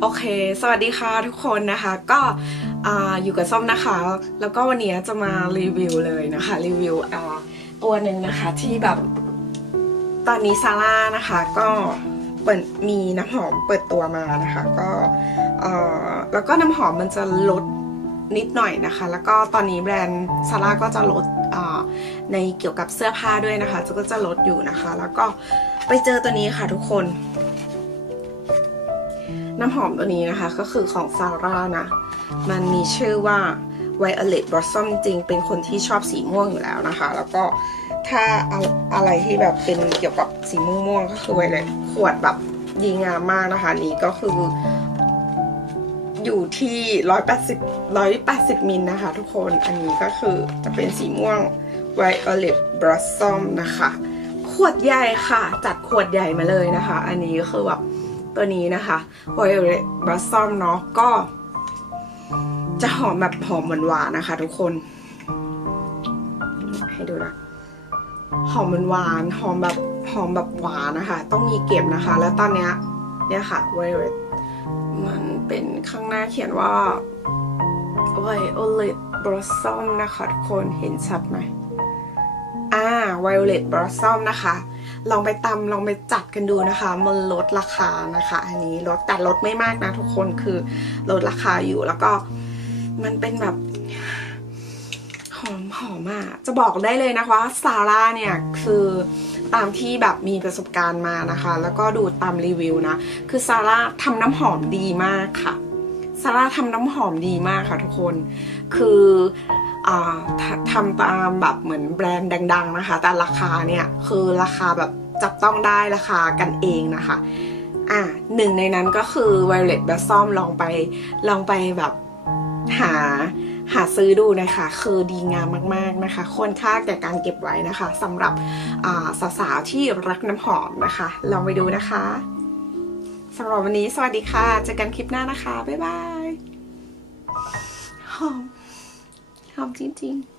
โอเค สวัสดีค่ะทุกคนนะคะ ก็อ่าอยู่กับส้มนะคะ แล้วก็วันนี้จะมารีวิวเลยนะคะ รีวิวตัวหนึ่งนะคะที่แบบตอนนี้ซาร่านะคะ ก็เปิดมีน้ำหอมเปิดตัวมานะคะ ก็แล้วก็น้ำหอมมันจะลดนิดหน่อยนะคะ แล้วก็ตอนนี้แบรนด์ซาร่าก็จะลดในเกี่ยวกับเสื้อผ้าด้วยนะคะก็จะลดอยู่นะคะ แล้วก็ไปเจอตัวนี้ค่ะทุกคน น้ำหอมตัวนี้นะคะก็คือของซาร่านะ มันมีชื่อว่า Violet Blossom จริงเป็นคนที่ชอบสีม่วงอยู่แล้วนะคะ แล้วก็ถ้าเอาอะไรที่แบบเป็นเกี่ยวกับสีม่วงๆก็คือ Violet ขวดแบบดีงามมากนะคะ นี้ก็คือ อยู่ที่ 180 180มิลนะคะ ทุกคนอันนี้ก็คือจะเป็นสีม่วง Violet Blossom นะคะ ขวดใหญ่ค่ะ จัดขวดใหญ่มาเลยนะคะ อันนี้ก็คือแบบ ตัวนี้นะคะ Violet Blossom เนาะก็ จะหอมแบบหอมหวานๆนะคะ ทุกคน ให้ดูนะหอมหวานหอมแบบหอมแบบหวานนะคะ ต้องมีเก็บนะคะ แล้วตอนเนี้ยเนี่ยค่ะ Violet มันเป็นข้างหน้าเขียนว่า Violet Blossom นะคะ ทุกคนเห็นชัดไหมอ่า Violet Blossom นะคะ ลองไปตำลองไปจัดกันดูนะคะ มันลดราคานะคะ อันนี้ลดแต่ลดไม่มากนะทุกคนคือลดราคาอยู่แล้วก็มันเป็นแบบหอมหอมอะจะบอกได้เลยนะคะ ซาร่าเนี่ยคือตามที่แบบมีประสบการณ์มานะคะ แล้วก็ดูตามรีวิวนะ คือซาร่าทำน้ำหอมดีมากค่ะซาร่าทำน้ำหอมดีมากค่ะทุกคน คือ ทำตามแบบเหมือนแบรนด์ดัง ๆนะคะ แต่ราคาเนี่ยคือราคาแบบจับต้องได้ราคากันเองนะคะ อ่าหนึ่งในนั้นก็คือ Violet Blossom ลองไปลองไปแบบหาหาซื้อดูนะคะ คือดีงามมากๆนะคะ ควรค่าแก่การเก็บไว้นะคะสำหรับสาวๆที่รักน้ำหอมนะคะ ลองไปดูนะคะสำหรับวันนี้สวัสดีค่ะ เจอกันคลิปหน้านะคะ บ๊ายบายหอม หอมจริงๆ